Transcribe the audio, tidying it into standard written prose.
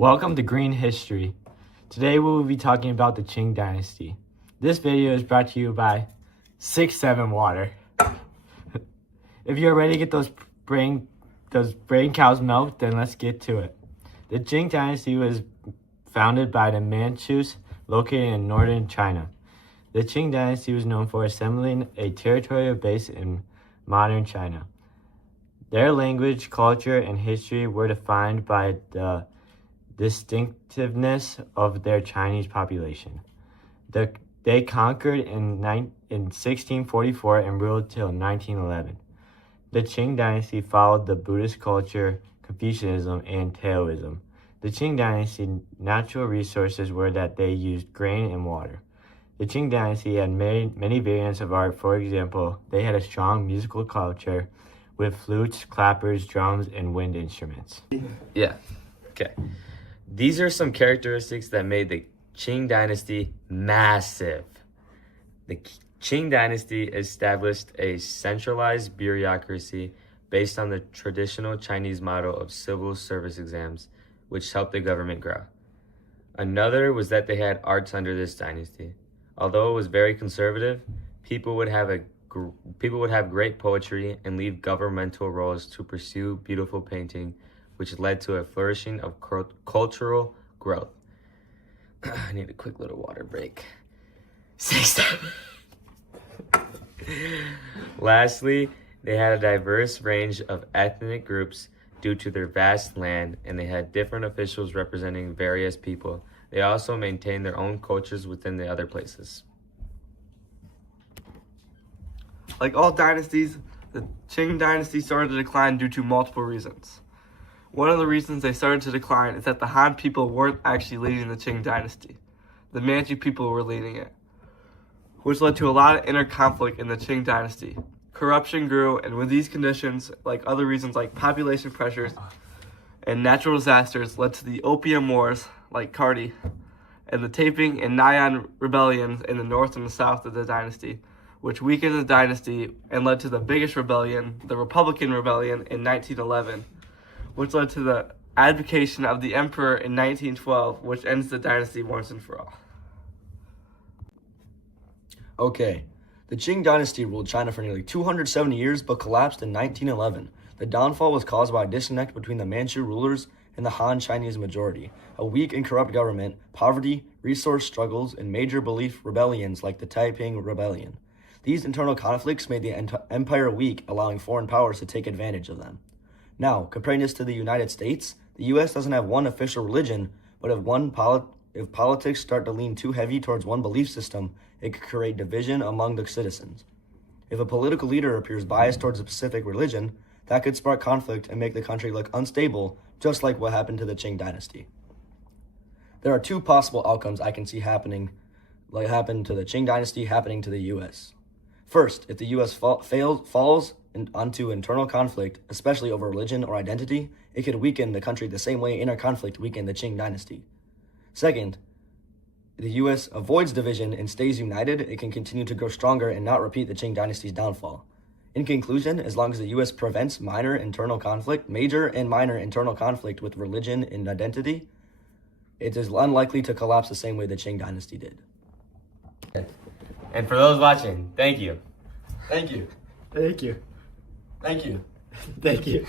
Welcome to Green History. Today we will be talking about the Qing Dynasty. This video is brought to you by 6-7 Water. If you're ready to get those brain cows milked, then let's get to it. The Qing Dynasty was founded by the Manchus located in northern China. The Qing Dynasty was known for assembling a territorial base in modern China. Their language, culture, and history were defined by the distinctiveness of their Chinese population. They conquered in 1644 and ruled till 1911. The Qing Dynasty followed the Buddhist culture, Confucianism, and Taoism. The Qing Dynasty natural resources were that they used grain and water. The Qing Dynasty had many variants of art. For example, they had a strong musical culture with flutes, clappers, drums, and wind instruments. Yeah, okay. These are some characteristics that made the Qing Dynasty massive. The Qing Dynasty established a centralized bureaucracy based on the traditional Chinese model of civil service exams, which helped the government grow. Another was that they had arts under this dynasty. Although it was very conservative, people would have great poetry and leave governmental roles to pursue beautiful painting, which led to a flourishing of cultural growth. I need a quick little water break. Lastly, they had a diverse range of ethnic groups due to their vast land, and they had different officials representing various people. They also maintained their own cultures within the other places. Like all dynasties, the Qing Dynasty started to decline due to multiple reasons. One of the reasons they started to decline is that the Han people weren't actually leading the Qing Dynasty. The Manchu people were leading it, which led to a lot of inner conflict in the Qing Dynasty. Corruption grew, and with these conditions, like other reasons like population pressures and natural disasters, led to the Opium Wars, like Cardi, and the Taiping and Nyan rebellions in the north and the south of the dynasty, which weakened the dynasty and led to the biggest rebellion, the Republican Rebellion in 1911, which led to the abdication of the emperor in 1912, which ends the dynasty once and for all. Okay, the Qing Dynasty ruled China for nearly 270 years but collapsed in 1911. The downfall was caused by a disconnect between the Manchu rulers and the Han Chinese majority, a weak and corrupt government, poverty, resource struggles, and major belief rebellions like the Taiping Rebellion. These internal conflicts made the empire weak, allowing foreign powers to take advantage of them. Now, comparing this to the United States, the U.S. doesn't have one official religion, but if politics start to lean too heavy towards one belief system, it could create division among the citizens. If a political leader appears biased towards a specific religion, that could spark conflict and make the country look unstable, just like what happened to the Qing Dynasty. There are two possible outcomes I can see happening, like happened to the Qing Dynasty, happening to the U.S. First, if the U.S. falls onto internal conflict, especially over religion or identity, it could weaken the country the same way inner conflict weakened the Qing Dynasty. Second, if the U.S. avoids division and stays united, it can continue to grow stronger and not repeat the Qing Dynasty's downfall. In conclusion, as long as the U.S. prevents major and minor internal conflict with religion and identity, it is unlikely to collapse the same way the Qing Dynasty did. And for those watching, thank you. Thank you. Thank you. Thank you. Thank you.